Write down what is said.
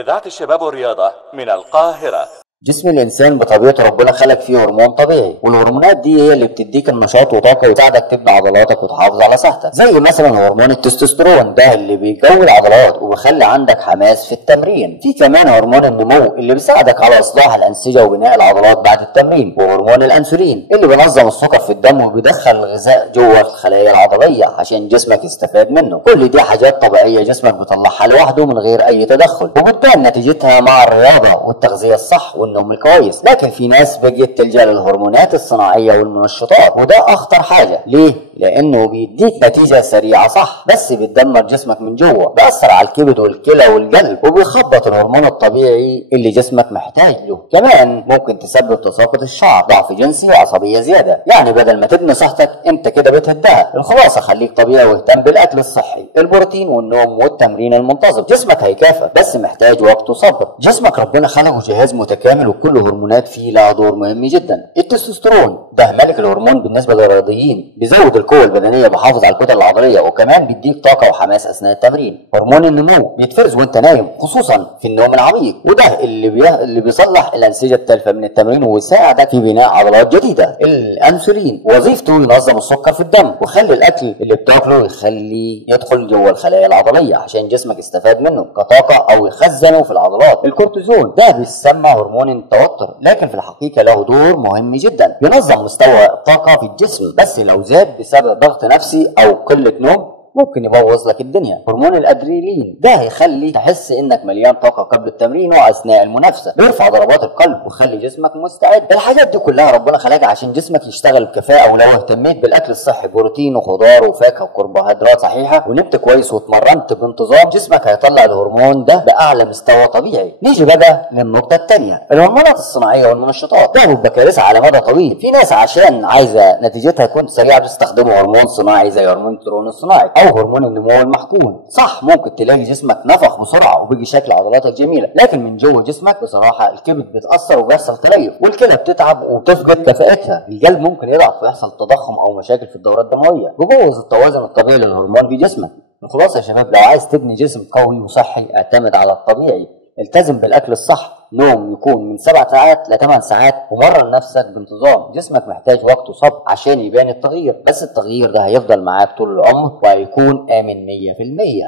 إذاعة الشباب والرياضة من القاهرة. جسم الانسان بطبيعته ربنا خلق فيه هرمون طبيعي، والهرمونات دي هي اللي بتديك النشاط وطاقه وتساعدك تبني عضلاتك وتحافظ على صحتك. زي مثلا هرمون التستوستيرون ده اللي بيقوي العضلات وبيخلي عندك حماس في التمرين. في كمان هرمون النمو اللي بيساعدك على اصلاح الانسجه وبناء العضلات بعد التمرين، وهرمون الانسولين اللي بينظم السكر في الدم وبيدخل الغذاء جوه الخلايا العضليه عشان جسمك يستفاد منه. كل دي حاجات طبيعيه جسمك بيطلعها لوحده من غير اي تدخل، وبتبان نتيجتها مع الرياضه والتغذيه الصح والنوم الكويس. لكن في ناس بقت تلجأ للهرمونات الصناعيه والمنشطات، وده اخطر حاجه. ليه؟ لانه بيديك نتيجه سريعه صح، بس بتدمر جسمك من جوه، بيأثر على الكبد والكلى والقلب، وبيخبط الهرمون الطبيعي اللي جسمك محتاج له. كمان ممكن تسبب تساقط الشعر، ضعف جنسي، وعصبيه زياده. يعني بدل ما تبني صحتك انت كده بتهدها. الخلاصه خليك طبيعي واهتم بالاكل الصحي، البروتين والنوم والتمرين المنتظم. جسمك هيكافئ بس محتاج وقت وصبر. جسمك ربنا خلقه جهاز متكامل وكل هرمونات فيه لها دور مهم جدا. التستوستيرون ده ملك الهرمون بالنسبه للرياضيين، بيزود القوه البدنيه، بيحافظ على الكتل العضليه، وكمان بيديك طاقه وحماس اثناء التمرين. هرمون النمو بيتفرز وانت نايم، خصوصا في النوم العميق، وده اللي بيصلح الانسجه التالفه من التمرين ويساعدك في بناء عضلات جديده. الانسولين وظيفته ينظم السكر في الدم ويخلي الاكل اللي بتاكله يخليه يدخل جوه الخلايا العضليه عشان جسمك يستفاد منه كطاقه او يخزنه في العضلات. الكورتيزول ده بيسمى هرمون التوتر، لكن في الحقيقه له دور مهم جدا، بينظم مستوى الطاقه في الجسم، بس لو زاد بسبب ضغط نفسي او قله نوم ممكن يبوظ لك الدنيا. هرمون الادرينالين ده هيخلي تحس انك مليان طاقه قبل التمرين واثناء المنافسه، بيرفع ضربات القلب ويخلي جسمك مستعد. الحاجات دي كلها ربنا خلقها عشان جسمك يشتغل بكفاءه، ولو اهتميت بالاكل الصحي، بروتين وخضار وفاكهه وكربوهيدرات صحيحه، ونمت كويس واتمرنت بانتظام، جسمك هيطلع الهرمون ده باعلى مستوى طبيعي. نيجي بقى للنقطه الثانيه، الهرمونات الصناعيه والمنشطات. ده بتبقى كارثه على مدى طويل. في ناس عشان عايزه نتيجتها تكون سريعه بيستخدموا هرمون صناعي زي هرمون التستوستيرون الصناعي او هرمون النمو المحقون. صح، ممكن تلاقي جسمك نفخ بسرعه وبيجي شكل عضلاتك جميله، لكن من جوه جسمك بصراحه الكبد بيتاثر وبيحصل تليف، والكلى بتتعب وتفقد كفاءتها، القلب ممكن يضعف ويحصل تضخم او مشاكل في الدوره الدمويه، بيبوظ التوازن الطبيعي للهرمون في جسمك. الخلاصه يا شباب، لو عايز تبني جسم قوي وصحي اعتمد على الطبيعي، التزم بالاكل الصح، نوم يكون من 7 ساعات ل 8 ساعات، ومرن نفسك بانتظام. جسمك محتاج وقت وصبر عشان يبان التغيير، بس التغيير ده هيفضل معاك طول العمر وهيكون آمن 100%.